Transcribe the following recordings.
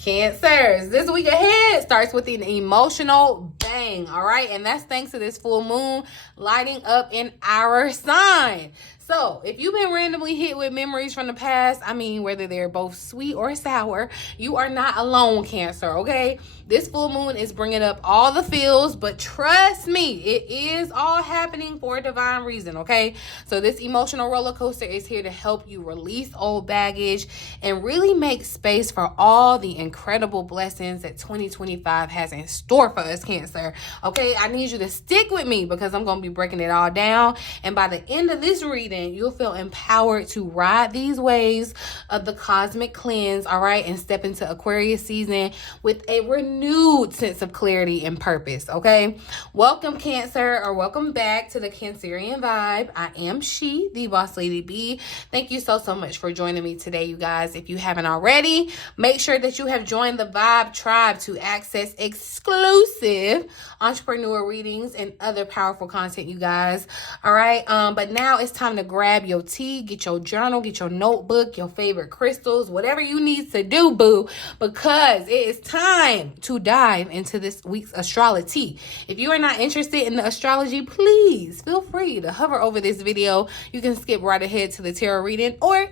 Cancers, this week ahead starts with an emotional bang, all right? And that's thanks to this full moon lighting up in our sign. So if you've been randomly hit with memories from the past, I mean, whether they're both sweet or sour, you are not alone, Cancer, okay? This full moon is bringing up all the feels, but trust me, it is all happening for a divine reason, okay? So this emotional roller coaster is here to help you release old baggage and really make space for all the incredible blessings that 2025 has in store for us, Cancer, okay? I need you to stick with me because I'm going to be breaking it all down. And by the end of this reading, you'll feel empowered to ride these waves of the cosmic cleanse, all right, and step into Aquarius season with a renewed sense of clarity and purpose, okay? Welcome, Cancer, or welcome back to the Cancerian vibe. I am she, the boss lady B. Thank you so much for joining me today, you guys. If you haven't already, make sure that you have joined the Vibe Tribe to access exclusive entrepreneur readings and other powerful content, you guys, all right? But now it's time to grab your tea, get your journal, get your notebook, your favorite crystals, whatever you need to do, boo, because it is time to dive into this week's Astrolo-tea. If you are not interested in the astrology, please feel free to hover over this video. You can skip right ahead to the tarot reading, or,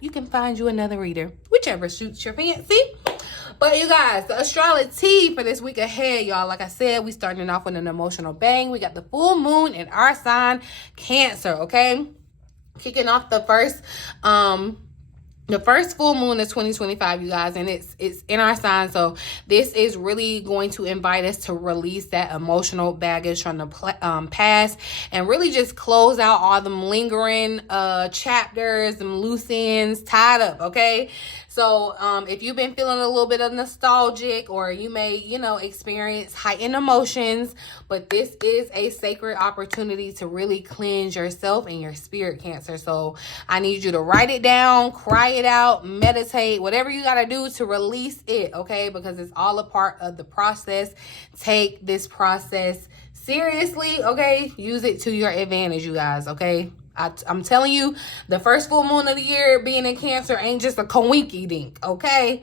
you can find you another reader, whichever suits your fancy. But you guys, the Astrolo-tea for this week ahead, y'all, like I said, we starting off with an emotional bang. We got the full moon in our sign, Cancer, okay? Kicking off the first full moon of 2025, you guys, and it's in our sign. So this is really going to invite us to release that emotional baggage from the past and really just close out all them lingering chapters, them loose ends tied up, okay? So if you've been feeling a little bit of nostalgic, or you may, experience heightened emotions, but this is a sacred opportunity to really cleanse yourself and your spirit, Cancer. So I need you to write it down, cry it out, meditate, whatever you got to do to release it, okay? Because it's all a part of the process. Take this process seriously, okay? Use it to your advantage, you guys, okay? I'm telling you, the first full moon of the year being in Cancer ain't just a coinky-dink, okay?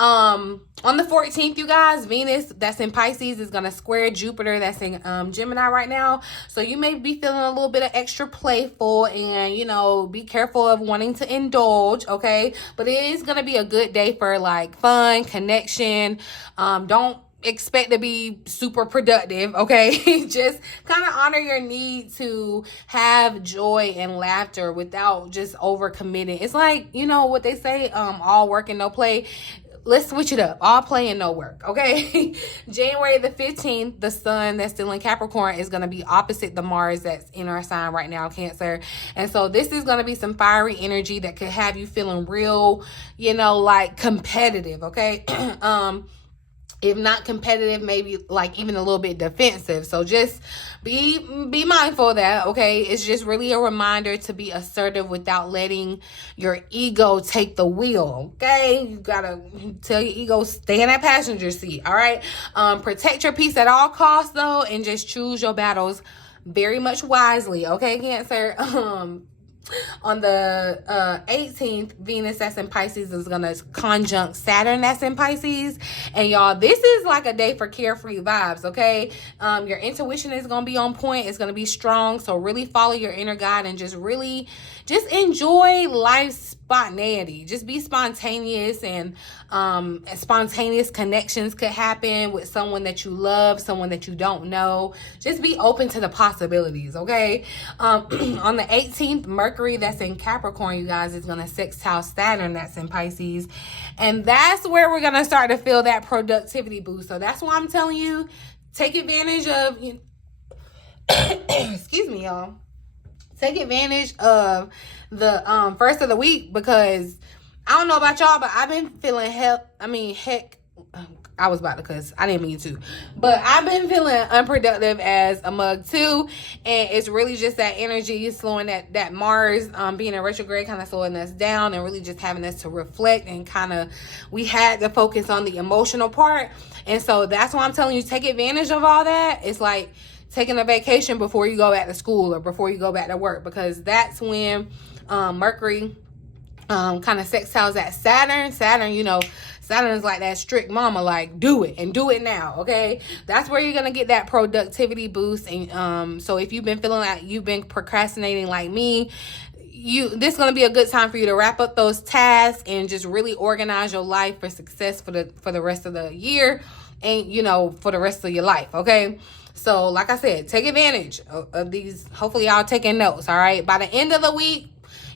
On the 14th, you guys, Venus, that's in Pisces, is going to square Jupiter, that's in Gemini right now. So you may be feeling a little bit of extra playful and, be careful of wanting to indulge, okay? But it is going to be a good day for, like, fun, connection. Don't expect to be super productive, okay? Just kind of honor your need to have joy and laughter without just overcommitting. It's like, what they say, all work and no play. Let's switch it up. All play and no work, okay? January the 15th, the sun that's still in Capricorn is going to be opposite the Mars that's in our sign right now, Cancer. And so this is going to be some fiery energy that could have you feeling real, like competitive, okay? If not competitive, maybe like even a little bit defensive. So just be mindful of that, okay? It's just really a reminder to be assertive without letting your ego take the wheel, okay? You gotta tell your ego, stay in that passenger seat, all right? Protect your peace at all costs, though, and just choose your battles very much wisely, okay, Cancer? On the 18th, Venus that's in Pisces is going to conjunct Saturn that's in Pisces. And y'all, this is like a day for carefree vibes, okay? Your intuition is going to be on point. It's going to be strong. So really follow your inner guide and just enjoy life's spontaneity. Just be spontaneous, and spontaneous connections could happen with someone that you love, someone that you don't know. Just be open to the possibilities, okay? On the 18th, Mercury that's in Capricorn, you guys, is going to sextile Saturn that's in Pisces. And that's where we're going to start to feel that productivity boost. So that's why I'm telling you, take advantage of, excuse me, y'all. Take advantage of the first of the week, because I don't know about y'all, but I've been feeling I was about to cuss. I didn't mean to. But I've been feeling unproductive as a mug too. And it's really just that energy slowing that Mars being in retrograde, kind of slowing us down and really just having us to reflect, and we had to focus on the emotional part. And so that's why I'm telling you, take advantage of all that. It's like taking a vacation before you go back to school or before you go back to work, because that's when Mercury kind of sextiles that Saturn. Saturn Saturn is like that strict mama, like, do it and do it now, okay? That's where you're going to get that productivity boost. And so if you've been feeling like you've been procrastinating like me, this is going to be a good time for you to wrap up those tasks and just really organize your life for success for the rest of the year and, you know, for the rest of your life, okay? So, like I said, take advantage of these. Hopefully, y'all taking notes, all right? By the end of the week,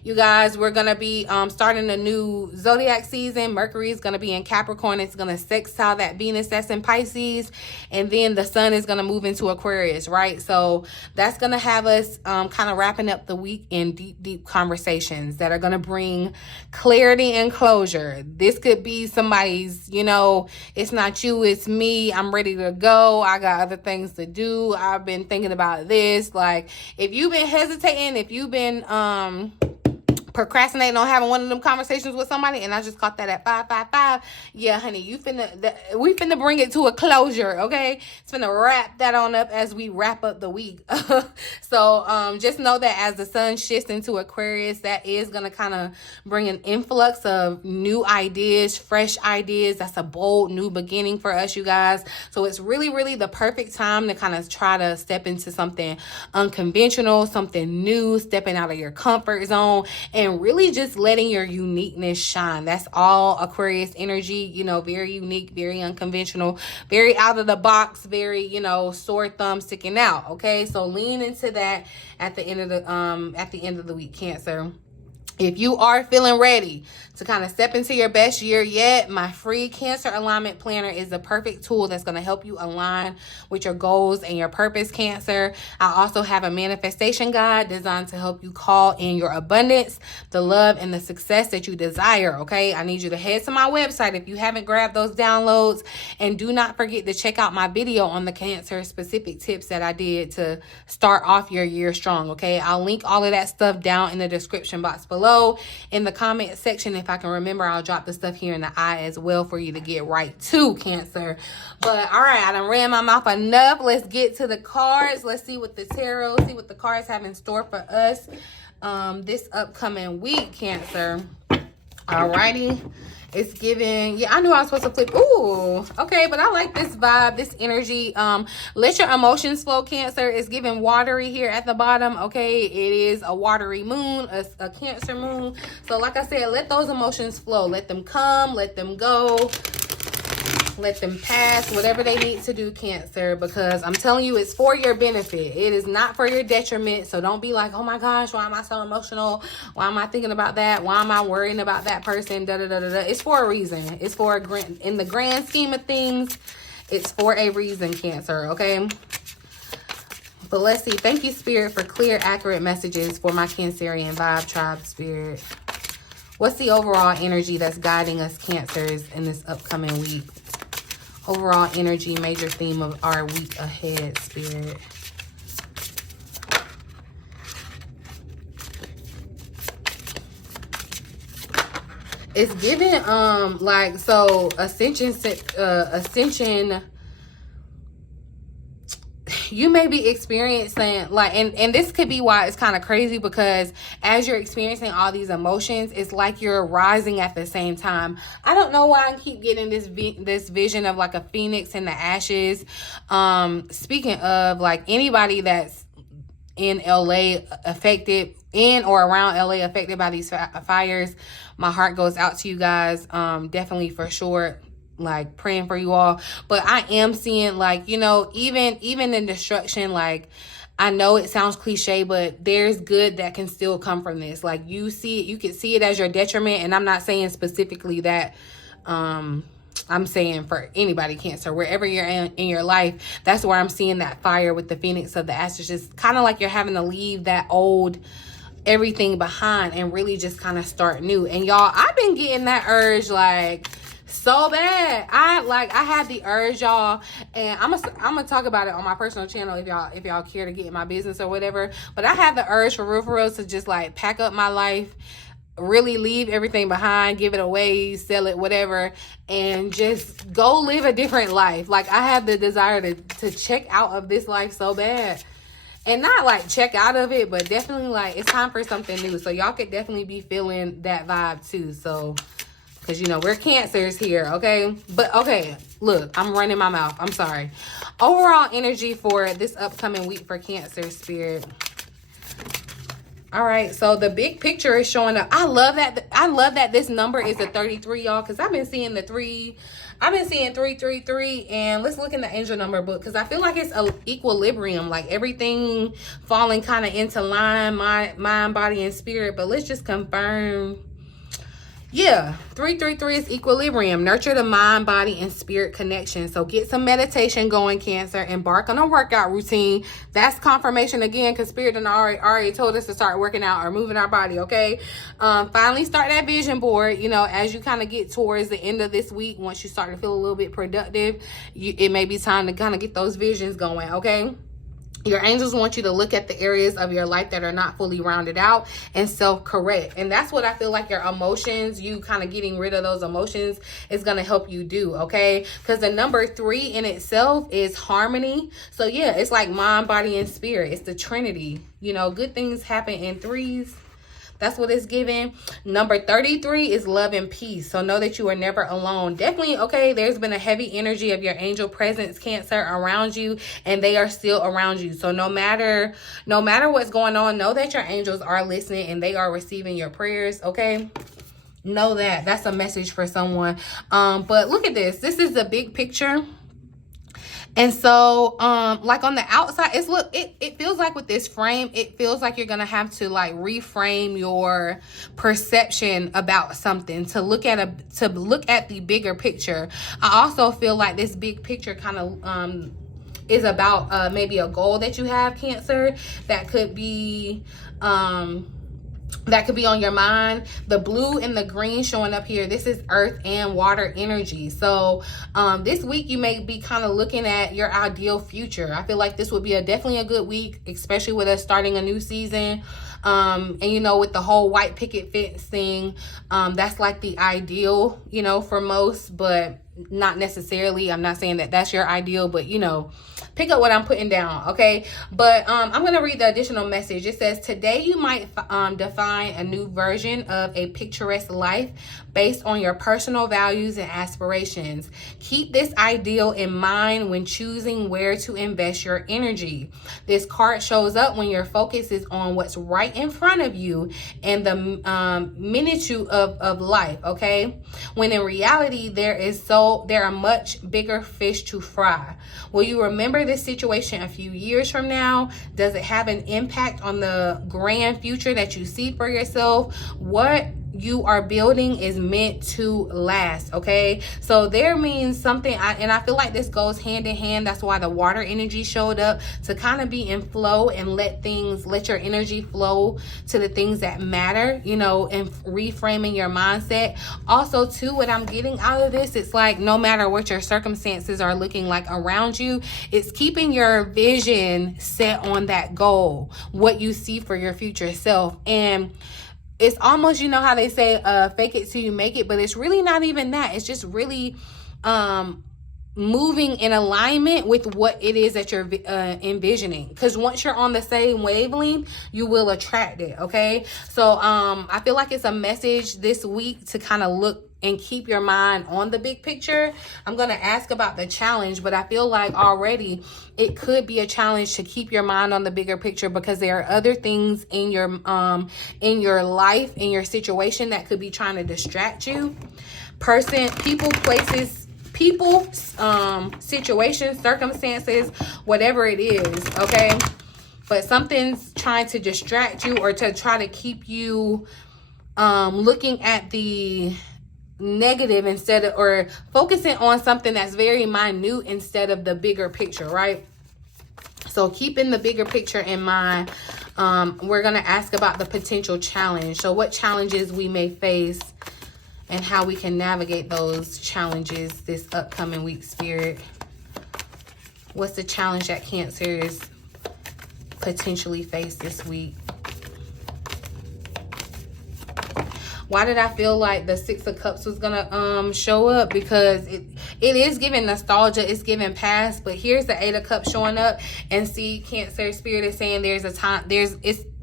you guys, we're going to be starting a new zodiac season. Mercury is going to be in Capricorn. It's going to sextile that Venus that's in Pisces. And then the sun is going to move into Aquarius, right? So that's going to have us kind of wrapping up the week in deep, deep conversations that are going to bring clarity and closure. This could be somebody's, you know, it's not you, it's me. I'm ready to go. I got other things to do. I've been thinking about this. Like, if you've been hesitating, if you've been procrastinating on having one of them conversations with somebody, and I just caught that at 555. Yeah, honey, we finna bring it to a closure, okay? It's finna wrap that on up as we wrap up the week. So just know that as the sun shifts into Aquarius, that is gonna kind of bring an influx of new ideas, fresh ideas. That's a bold new beginning for us, you guys. So it's really, really the perfect time to kind of try to step into something unconventional, something new, stepping out of your comfort zone, and really just letting your uniqueness shine. That's all Aquarius energy, you know, very unique, very unconventional, very out of the box, very, you know, sore thumb sticking out. Okay, so lean into that at the end of the week, Cancer. If you are feeling ready to kind of step into your best year yet, my free Cancer Alignment Planner is the perfect tool that's going to help you align with your goals and your purpose, Cancer. I also have a manifestation guide designed to help you call in your abundance, the love, and the success that you desire, okay? I need you to head to my website if you haven't grabbed those downloads. And do not forget to check out my video on the Cancer-specific tips that I did to start off your year strong, okay? I'll link all of that stuff down in the description box below. In the comment section, if I can remember, I'll drop the stuff here in the eye as well for you to get right to, Cancer. But all right, I done ran my mouth enough. Let's get to the cards. Let's see what the tarot, see what the cards have in store for us this upcoming week, Cancer. All righty. It's giving, yeah, I knew I was supposed to flip. Ooh, okay, but I like this vibe, this energy. Let your emotions flow, Cancer. It's giving watery here at the bottom, okay? It is a watery moon, a Cancer moon. So like I said, let those emotions flow. Let them come, let them go. Let them pass, whatever they need to do, Cancer, because I'm telling you, it's for your benefit. It is not for your detriment. So don't be like, oh my gosh, why am I so emotional? Why am I thinking about that? Why am I worrying about that person? Da, da, da, da, da. It's for a reason. It's for in the grand scheme of things, it's for a reason, Cancer, okay? But let's see. Thank you, Spirit, for clear, accurate messages for my Cancerian vibe tribe, Spirit. What's the overall energy that's guiding us, Cancers, in this upcoming week? Overall energy, major theme of our week ahead, Spirit. It's giving, like, so ascension, you may be experiencing, like, and this could be why it's kind of crazy, because as you're experiencing all these emotions, it's like you're rising at the same time. I don't know why I keep getting this vision of like a phoenix in the ashes. Speaking of, like, anybody that's in LA affected, in or around LA affected by these fires, my heart goes out to you guys. Definitely, for sure, like, praying for you all. But I am seeing, like, you know, even in destruction, like, I know it sounds cliche, but there's good that can still come from this. Like, you see it, you can see it as your detriment, and I'm not saying specifically that, I'm saying for anybody, Cancer, wherever you're in your life, that's where I'm seeing that fire with the phoenix of the ashes. Just kind of like you're having to leave that old everything behind and really just kind of start new. And y'all, I've been getting that urge, like, so bad. I had the urge, y'all, and I'm gonna talk about it on my personal channel if y'all care to get in my business or whatever. But I had the urge for real to just, like, pack up my life, really leave everything behind, give it away, sell it, whatever, and just go live a different life. Like, I had the desire to check out of this life so bad. And not like check out of it, but definitely, like, it's time for something new. So y'all could definitely be feeling that vibe too. So because, you know, we're Cancers here, okay? But, okay, look, I'm running my mouth. I'm sorry. Overall energy for this upcoming week for Cancer, Spirit. All right, so the big picture is showing up. I love that this number is a 33, y'all, because I've been seeing the 3. I've been seeing 333, and let's look in the angel number book, because I feel like it's a equilibrium, like everything falling kind of into line, mind, body, and spirit. But let's just confirm. Yeah, 333 is equilibrium. Nurture the mind, body, and spirit connection. So get some meditation going, Cancer. Embark on a workout routine. That's confirmation again, because Spirit done already told us to start working out or moving our body, okay? Finally start that vision board, you know, as you kind of get towards the end of this week. Once you start to feel a little bit productive, it may be time to kind of get those visions going, okay? Your angels want you to look at the areas of your life that are not fully rounded out and self-correct. And that's what I feel like your emotions, you kind of getting rid of those emotions is going to help you do, okay? Because the number 3 in itself is harmony. So, yeah, it's like mind, body, and spirit. It's the Trinity. You know, good things happen in threes. That's what it's giving. Number 33 is love and peace. So know that you are never alone. Definitely, okay, there's been a heavy energy of your angel presence, Cancer, around you, and they are still around you. So no matter what's going on, know that your angels are listening and they are receiving your prayers, okay? Know that. That's a message for someone. But look at this. This is the big picture. And so, like on the outside, it feels like with this frame, it feels like you're going to have to like reframe your perception about something to look at the bigger picture. I also feel like this big picture kind of, is about, maybe a goal that you have, Cancer, that could be, on your mind. The blue and the green showing up here, this is earth and water energy. So this week you may be kind of looking at your ideal future. I feel like this would be definitely a good week, especially with us starting a new season. And you know, with the whole white picket fence thing, that's like the ideal, you know, for most, but not necessarily. I'm not saying that that's your ideal, but you know, pick up what I'm putting down, okay? But I'm going to read the additional message. It says, today you might define a new version of a picturesque life based on your personal values and aspirations. Keep this ideal in mind when choosing where to invest your energy. This card shows up when your focus is on what's right in front of you and the minutiae of life, okay? When in reality, there are much bigger fish to fry. Will you remember this situation a few years from now? Does it have an impact on the grand future that you see for yourself? What you are building is meant to last, okay? So there means something, and I feel like this goes hand in hand. That's why the water energy showed up, to kind of be in flow and let your energy flow to the things that matter, you know, and reframing your mindset. Also too, what I'm getting out of this, it's like no matter what your circumstances are looking like around you, it's keeping your vision set on that goal, what you see for your future self. And it's almost, you know how they say, fake it till you make it, but it's really not even that. It's just really moving in alignment with what it is that you're envisioning. Because once you're on the same wavelength, you will attract it, okay? So I feel like it's a message this week to kind of look and keep your mind on the big picture. I'm going to ask about the challenge, but I feel like already it could be a challenge to keep your mind on the bigger picture, because there are other things in your life, in your situation, that could be trying to distract you. People, places, situations, circumstances, whatever it is, okay? But something's trying to distract you or to try to keep you looking at the negative instead of, or focusing on something that's very minute instead of the bigger picture, right? So keeping the bigger picture in mind, we're going to ask about the potential challenge. So what challenges we may face and how we can navigate those challenges this upcoming week, Spirit. What's the challenge that Cancers potentially face this week? Why did I feel like the 6 of Cups was gonna show up? Because it is giving nostalgia, it's giving past, but here's the 8 of Cups showing up. And see, Cancer Spirit is saying there's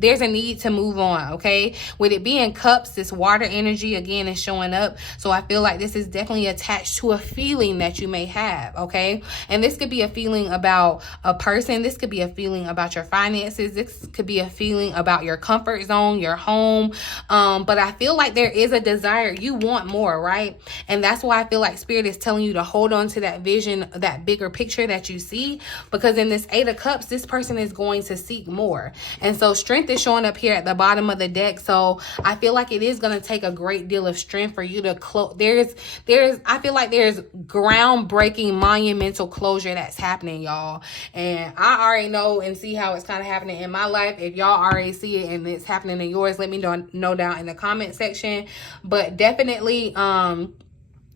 there's a need to move on, okay? With it being cups, this water energy again is showing up. So I feel like this is definitely attached to a feeling that you may have, okay? And this could be a feeling about a person. This could be a feeling about your finances. This could be a feeling about your comfort zone, your home. But I feel like there is a desire. You want more, right? And that's why I feel like Spirit is telling you to hold on to that vision, that bigger picture that you see, because in this Eight of Cups, this person is going to seek more. And so strength is showing up here at the bottom of the deck. So I feel like it is going to take a great deal of strength for you to close. I feel like there's groundbreaking, monumental closure that's happening, y'all. And I already know and see how it's kind of happening in my life. If y'all already see it and it's happening in yours, let me know down in the comment section. But definitely,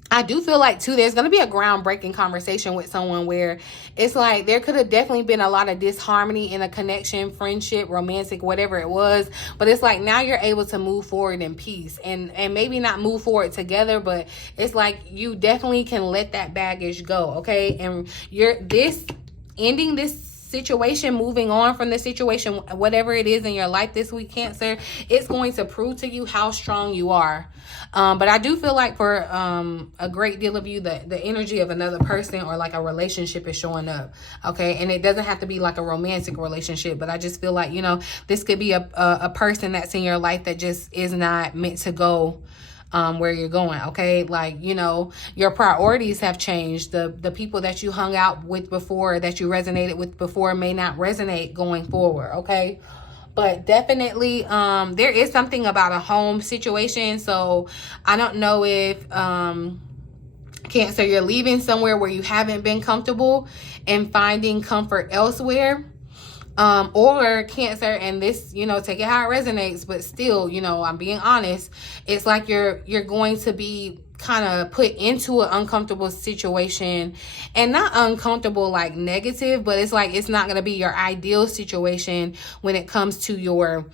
I do feel like, too, there's going to be a groundbreaking conversation with someone where it's like there could have definitely been a lot of disharmony in a connection, friendship, romantic, whatever it was. But it's like now you're able to move forward in peace and maybe not move forward together, but it's like you definitely can let that baggage go, okay? And ending this situation, moving on from the situation, whatever it is in your life this week, Cancer, it's going to prove to you how strong you are. But I do feel like for a great deal of you, the energy of another person or like a relationship is showing up, okay? And it doesn't have to be like a romantic relationship, but I just feel like, you know, this could be a person that's in your life that just is not meant to go where you're going, okay? Like, you know, your priorities have changed. The people that you hung out with before, that you resonated with before, may not resonate going forward, okay? But definitely there is something about a home situation. So I don't know if Cancer, you're leaving somewhere where you haven't been comfortable and finding comfort elsewhere. Or Cancer, and this, you know, take it how it resonates, but still, you know, I'm being honest. It's like you're going to be kind of put into an uncomfortable situation, and not uncomfortable like negative, but it's like it's not going to be your ideal situation when it comes to your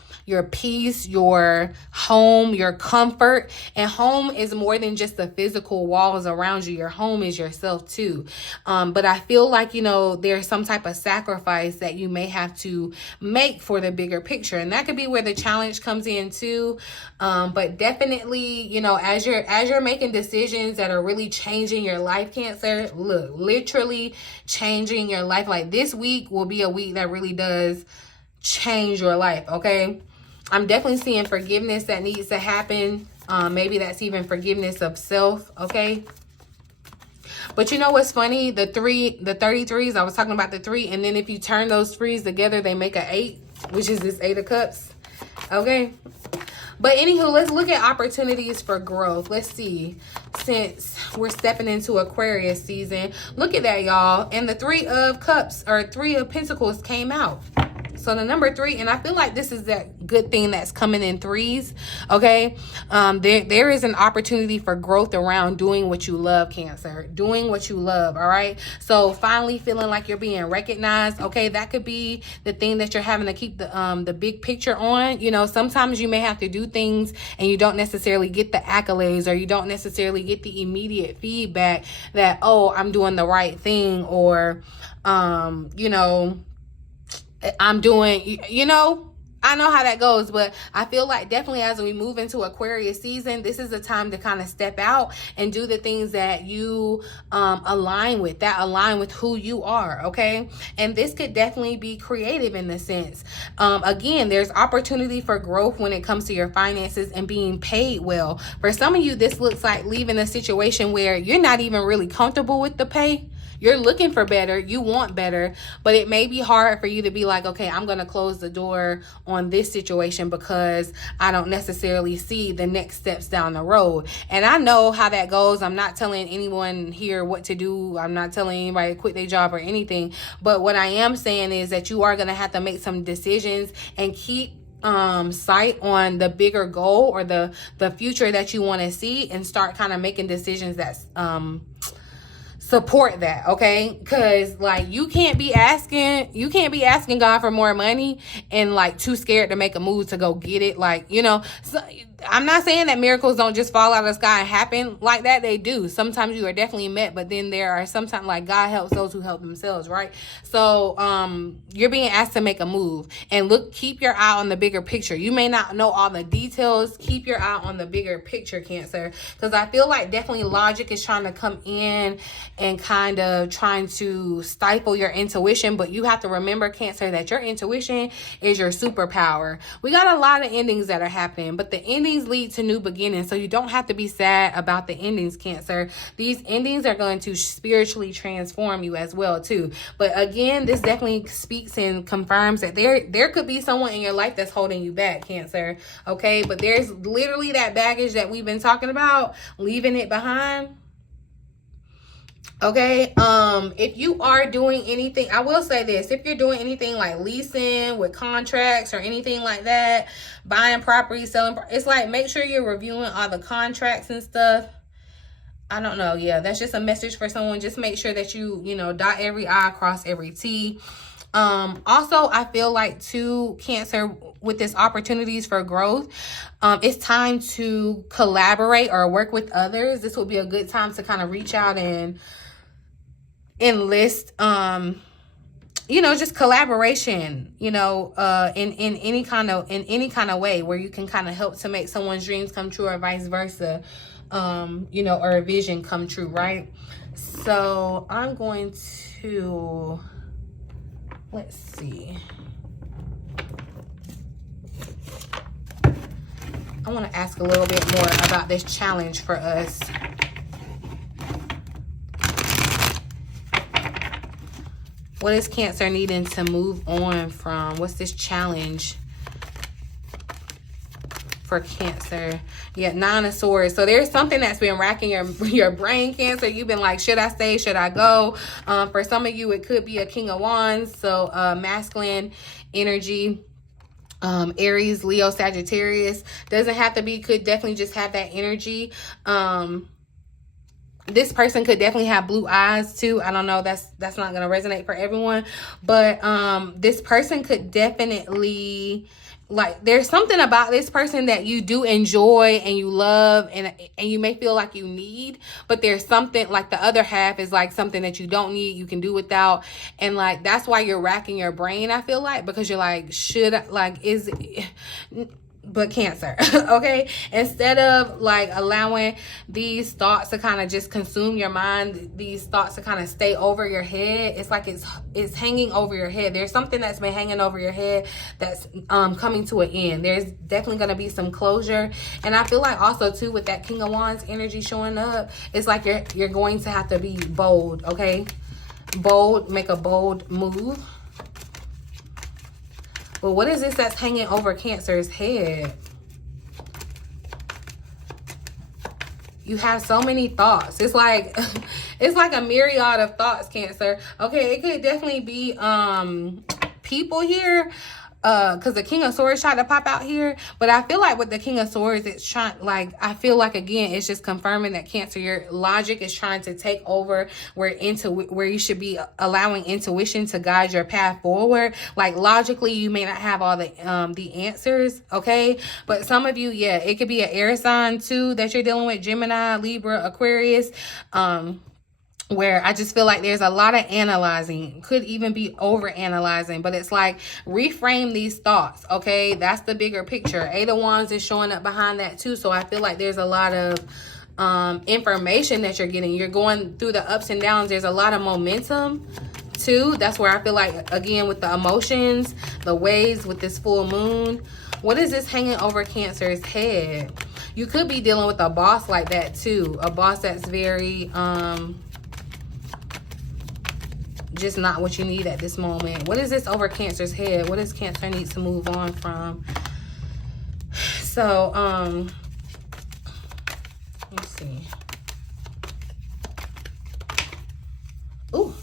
peace, your home, your comfort. And home is more than just the physical walls around you. Your home is yourself too. But I feel like, you know, there's some type of sacrifice that you may have to make for the bigger picture, and that could be where the challenge comes in too. But definitely, you know, as you're making decisions that are really changing your life, Cancer, look, literally changing your life. Like this week will be a week that really does change your life, okay? I'm definitely seeing forgiveness that needs to happen. Maybe that's even forgiveness of self, okay? But you know what's funny? The 33s, I was talking about the 3, and then if you turn those 3s together, they make an 8, which is this 8 of Cups, okay? But anywho, let's look at opportunities for growth. Let's see, since we're stepping into Aquarius season, look at that, y'all. And the 3 of Cups, or 3 of Pentacles, came out. So the number 3, and I feel like this is that good thing that's coming in 3s, okay? There is an opportunity for growth around doing what you love, Cancer. Doing what you love, all right? So finally feeling like you're being recognized, okay? That could be the thing that you're having to keep the big picture on. You know, sometimes you may have to do things and you don't necessarily get the accolades, or you don't necessarily get the immediate feedback that, oh, I'm doing the right thing, or, you know, I'm doing, you know, I know how that goes. But I feel like definitely as we move into Aquarius season, this is a time to kind of step out and do the things that you align with, who you are, okay? And this could definitely be creative in the sense. Again, there's opportunity for growth when it comes to your finances and being paid well. For some of you, this looks like leaving a situation where you're not even really comfortable with the pay. You're looking for better, you want better, but it may be hard for you to be like, okay, I'm going to close the door on this situation because I don't necessarily see the next steps down the road. And I know how that goes. I'm not telling anyone here what to do. I'm not telling anybody to quit their job or anything. But what I am saying is that you are going to have to make some decisions and keep sight on the bigger goal or the future that you want to see, and start kind of making decisions that's support that, okay? Because like you can't be asking God for more money and like too scared to make a move to go get it. Like, you know, so I'm not saying that miracles don't just fall out of the sky and happen like that. They do. Sometimes you are definitely met, but then there are sometimes, like, God helps those who help themselves, right? So you're being asked to make a move, and keep your eye on the bigger picture. You may not know all the details. Keep your eye on the bigger picture, Cancer, because I feel like definitely logic is trying to come in and kind of trying to stifle your intuition, but you have to remember, Cancer, that your intuition is your superpower. We got a lot of endings that are happening, but the endings lead to new beginnings, so you don't have to be sad about the endings, Cancer. These endings are going to spiritually transform you as well too. But again, this definitely speaks and confirms that there could be someone in your life that's holding you back, Cancer. Okay, but there's literally that baggage that we've been talking about, leaving it behind. Okay, if you are doing anything, I will say this, if you're doing anything like leasing with contracts or anything like that, buying property, selling, it's like, make sure you're reviewing all the contracts and stuff. I don't know. Yeah, that's just a message for someone. Just make sure that you dot every I, cross every T. Also, I feel like too, Cancer, with this opportunities for growth, it's time to collaborate or work with others. This will be a good time to kind of reach out and enlist just collaboration, in any kind of way where you can kind of help to make someone's dreams come true, or vice versa, or a vision come true, right? So I'm going to, let's see, I want to ask a little bit more about this challenge for us. What is Cancer needing to move on from? What's this challenge for Cancer? Yeah, Nine of Swords. So there's something that's been racking your brain, Cancer. You've been like, should I stay? Should I go? For some of you, it could be a King of Wands. So masculine energy. Aries, Leo, Sagittarius. Doesn't have to be, could definitely just have that energy. This person could definitely have blue eyes too. I don't know, that's not going to resonate for everyone, but this person could definitely, like, there's something about this person that you do enjoy and you love and you may feel like you need, but there's something, like, the other half is like something that you don't need, you can do without, and like that's why you're racking your brain, I feel like, because you're like, should I, like, is it, but Cancer, okay, instead of like allowing these thoughts to kind of just consume your mind, these thoughts to kind of stay over your head, it's like it's hanging over your head. There's something that's been hanging over your head that's coming to an end. There's definitely going to be some closure, and I feel like also too, with that King of Wands energy showing up, it's like you're going to have to be bold, okay, bold, make a bold move. But what is this that's hanging over Cancer's head? You have so many thoughts. It's like a myriad of thoughts, Cancer. Okay, it could definitely be people here. Because the King of Swords tried to pop out here, but I feel like with the King of Swords, it's trying, like, I feel like, again, it's just confirming that Cancer, your logic is trying to take over where you should be allowing intuition to guide your path forward. Like, logically, you may not have all the answers, okay? But some of you, yeah, it could be an air sign too that you're dealing with, Gemini, Libra, Aquarius, where I just feel like there's a lot of analyzing, could even be over analyzing, but it's like, reframe these thoughts, okay? That's the bigger picture. Eight of Wands is showing up behind that too, so I feel like there's a lot of information that you're getting. You're going through the ups and downs. There's a lot of momentum too. That's where I feel like, again, with the emotions, the waves with this full moon, what is this hanging over Cancer's head? You could be dealing with a boss like that too, a boss that's very just not what you need at this moment. What is this over Cancer's head? What does Cancer need to move on from? So let's see. Ooh,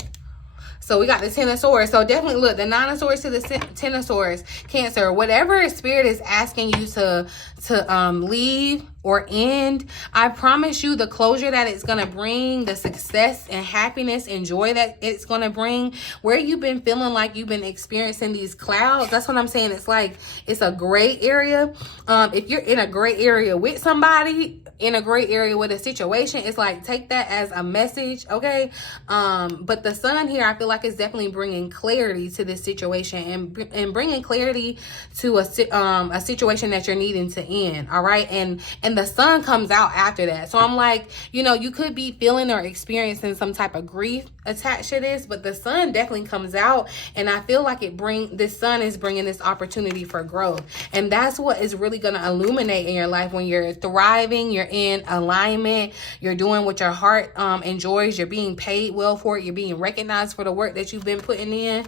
so we got the Ten of Swords. So definitely look, the Nine of Swords to the Ten of Swords. Cancer, whatever Spirit is asking you to leave, or end, I promise you the closure that it's going to bring, the success and happiness and joy that it's going to bring, where you've been feeling like you've been experiencing these clouds. That's what I'm saying. It's like, it's a gray area. If you're in a gray area with somebody, in a gray area with a situation, it's like, take that as a message, okay? But the sun here, I feel like it's definitely bringing clarity to this situation and bringing clarity to a situation that you're needing to end, all right? And the sun comes out after that. So I'm like, you know, you could be feeling or experiencing some type of grief attached to this, but the sun definitely comes out, and I feel like this sun is bringing this opportunity for growth. And that's what is really going to illuminate in your life when you're thriving, you're in alignment, you're doing what your heart enjoys, you're being paid well for it, you're being recognized for the work that you've been putting in.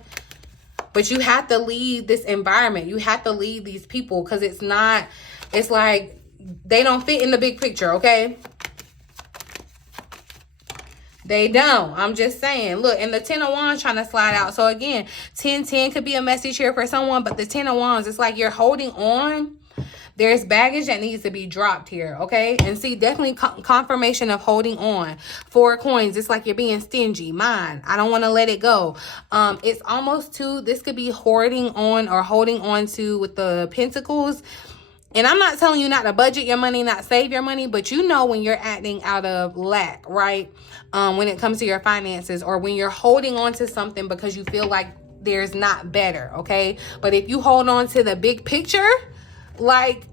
But you have to leave this environment. You have to leave these people, because it's like they don't fit in the big picture, okay? They don't. I'm just saying. Look, and the 10 of Wands trying to slide out. So again, 10-10 could be a message here for someone, but the 10 of Wands, it's like you're holding on. There's baggage that needs to be dropped here, okay? And see, definitely confirmation of holding on. 4 coins, it's like you're being stingy. Mine, I don't want to let it go. It's almost 2. This could be hoarding on or holding on to with the Pentacles. And I'm not telling you not to budget your money, not save your money, but you know when you're acting out of lack, right? When it comes to your finances, or when you're holding on to something because you feel like there's not better, okay? But if you hold on to the big picture, like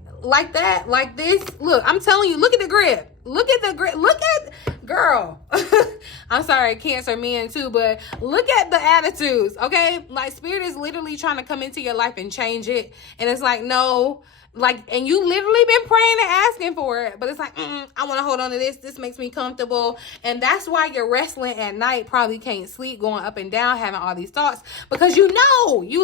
that, like this, look, I'm telling you, look at the grip. Look at the grip. Look at, girl. I'm sorry, Cancer men too, but look at the attitudes, okay? Like, Spirit is literally trying to come into your life and change it. And it's like, no. Like, and you literally been praying and asking for it, but it's like, I want to hold on to this. This makes me comfortable. And that's why you're wrestling at night, probably can't sleep, going up and down, having all these thoughts, because you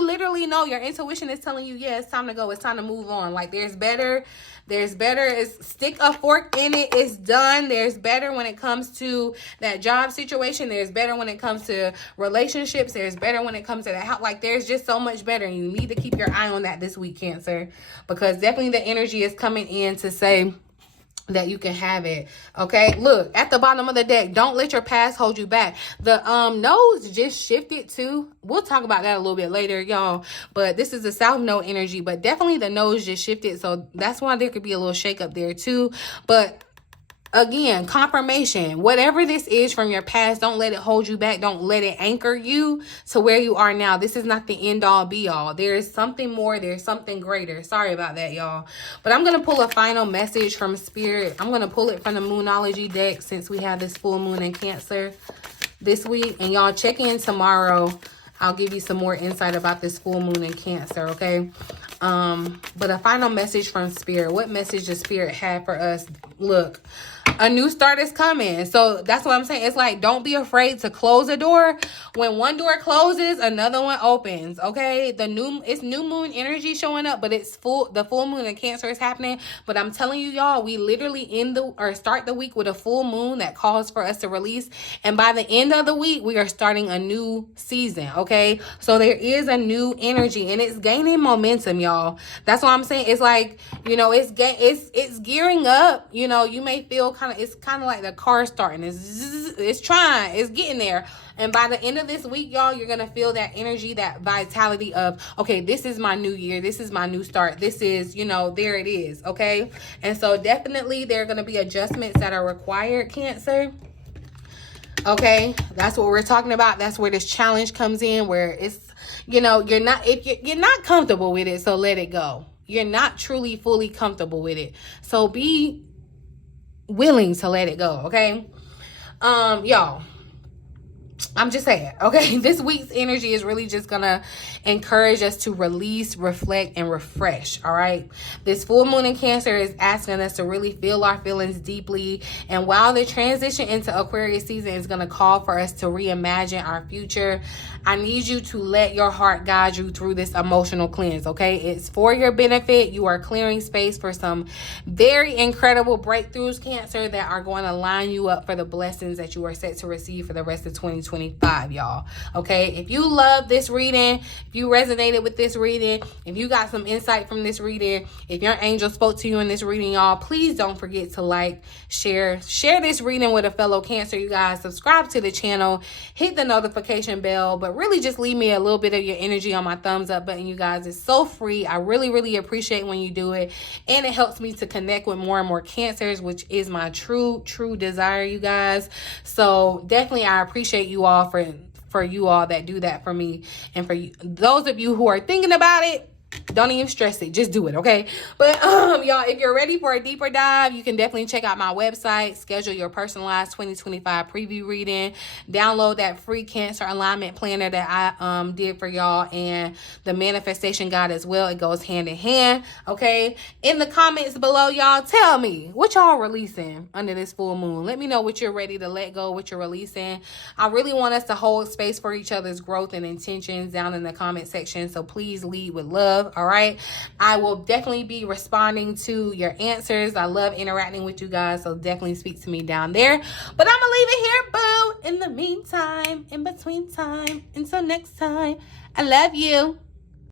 literally know your intuition is telling you, yeah, it's time to go. It's time to move on. Like, there's better. It's stick a fork in it. It's done. There's better when it comes to that job situation. There's better when it comes to relationships. There's better when it comes to that house. Like, there's just so much better. And you need to keep your eye on that this week, Cancer, because definitely the energy is coming in to say that you can have it, okay? Look, at the bottom of the deck, don't let your past hold you back. The nose just shifted too. We'll talk about that a little bit later, y'all. But this is the South Node energy, but definitely the nose just shifted. So that's why there could be a little shake up there too. But again, confirmation, whatever this is from your past, don't let it hold you back. Don't let it anchor you to where you are now. This is not the end all be all. There is something more. There's something greater. Sorry about that, y'all. But I'm going to pull a final message from Spirit. I'm going to pull it from the Moonology deck, since we have this full moon in Cancer this week. And y'all check in tomorrow. I'll give you some more insight about this full moon in Cancer, okay? But a final message from Spirit. What message does Spirit have for us? Look, a new start is coming. So that's what I'm saying. It's like, don't be afraid to close a door. When one door closes, another one opens, okay? It's new moon energy showing up, but it's the full moon in Cancer is happening. But I'm telling you, y'all, we literally start the week with a full moon that calls for us to release. And by the end of the week, we are starting a new season, okay? So there is a new energy, and it's gaining momentum, y'all. That's what I'm saying. It's like, you know, it's gearing up. You know, you may feel it's kind of like the car starting. It's getting there. And by the end of this week, y'all, you're going to feel that energy, that vitality of, okay, this is my new year. This is my new start. This is, you know, there it is. Okay. And so definitely there are going to be adjustments that are required, Cancer. Okay. That's what we're talking about. That's where this challenge comes in, where it's, you know, you're not comfortable with it. So let it go. You're not truly fully comfortable with it. So be willing to let it go, okay? Y'all, I'm just saying, okay? This week's energy is really just gonna encourage us to release, reflect, and refresh, all right? This full moon in Cancer is asking us to really feel our feelings deeply. And while the transition into Aquarius season is gonna call for us to reimagine our future, I need you to let your heart guide you through this emotional cleanse, okay? It's for your benefit. You are clearing space for some very incredible breakthroughs, Cancer, that are going to line you up for the blessings that you are set to receive for the rest of 2023. 2025, y'all. Okay, if you love this reading, if you resonated with this reading, if you got some insight from this reading, if your angel spoke to you in this reading, y'all, please don't forget to like, share this reading with a fellow Cancer, you guys. Subscribe to the channel, hit the notification bell, but really just leave me a little bit of your energy on my thumbs up button, you guys. It's so free. I really appreciate when you do it, and it helps me to connect with more and more Cancers, which is my true desire, you guys. So definitely I appreciate you all for you all that do that for me, and for you, those of you who are thinking about it, don't even stress it, just do it, okay? But y'all, if you're ready for a deeper dive, you can definitely check out my website, schedule your personalized 2025 preview reading, download that free Cancer alignment planner that I did for y'all, and the manifestation guide as well. It goes hand in hand, okay? In the comments below, y'all, tell me what y'all releasing under this full moon. Let me know what you're ready to let go, what you're releasing. I really want us to hold space for each other's growth and intentions down in the comment section, so please lead with love. All right, I will definitely be responding to your answers. I love interacting with you guys, so definitely speak to me down there. But I'm gonna leave it here, boo. In the meantime, in between time, until next time, I love you.